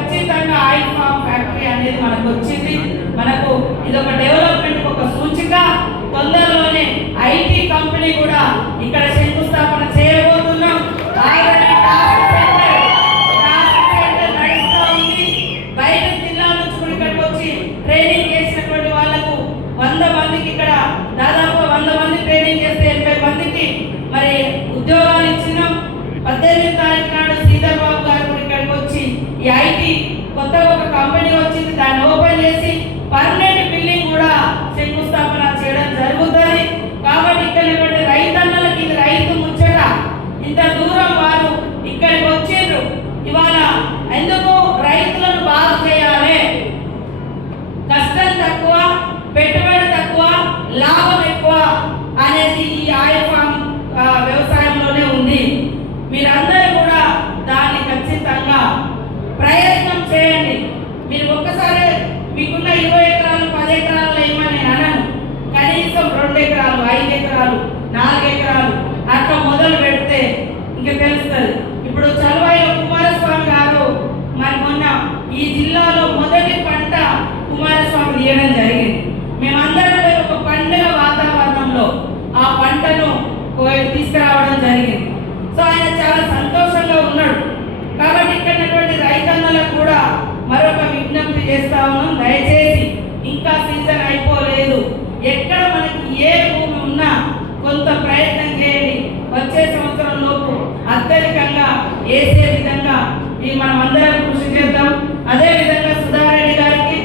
ఖచ్చితంగా oil palm factory అనేది మనకు వచ్చింది మనకు ఇది ఒక డెవలప్మెంట్ ఒక సూచిక. తొందరలోనే ఐటీ కంపెనీ కూడా ఇక్కడ శంకుస్థాపన చేయబోతున్నాం. బయట ట్రైనింగ్ చేసినటువంటి వాళ్ళకు వంద మందికి ఇక్కడ దాదాపు ఈ ఐటీ కొత్తగా ఒక కంపెనీ వచ్చింది దాన్ని ఓపెన్ చేసి పర్మనెంట్ బిల్డింగ్ కూడా శంకుస్థాపన చేయడం జరుగుతుంది. కాబట్టి ఇక్కడ రైతన్నలకి ఇది రైతు ముచ్చట. ఇంత దూరం వారు ఇక్కడికి వచ్చిండ్రు. ఇవాళ ఎందుకు రైతులను బాగు చేయాలి? కష్టం తక్కువ పెట్టుబడి తక్కువ లాభం ఎక్కువ అనేది ఈ ఆయిల్ ఫామ్ ఆ, వ్యవసాయంలోనే ఉంది మీరందరూ కూడా దాన్ని ఖచ్చితంగా ప్రయత్నం చేయండి మీరు ఒక్కసారి మీకున్న ఇరవై ఎకరాలు పది ఎకరాలు ఏమని నేను అనను. కనీసం రెండు ఎకరాలు ఐదు ఎకరాలు నాలుగు ఎకరాలు అట్లా మొదలు పెడితే ఇంకా తెలుస్తుంది. ఇప్పుడు చలవాయి కుమారస్వామి గారు మరి మొన్న ఈ జిల్లాలో మొదటి పంట కుమారస్వామి తీయడం జరిగింది. మేమందరం ఒక పండుగ వాతావరణంలో ఆ పంటను తీసుకురావడం జరిగింది. సో ఆయన కొంత ప్రయత్నం చేయండి. వచ్చే సంవత్సరం లోపు అత్యధికంగా వేసే విధంగా మనం అందరం కృషి చేద్దాం. అదే విధంగా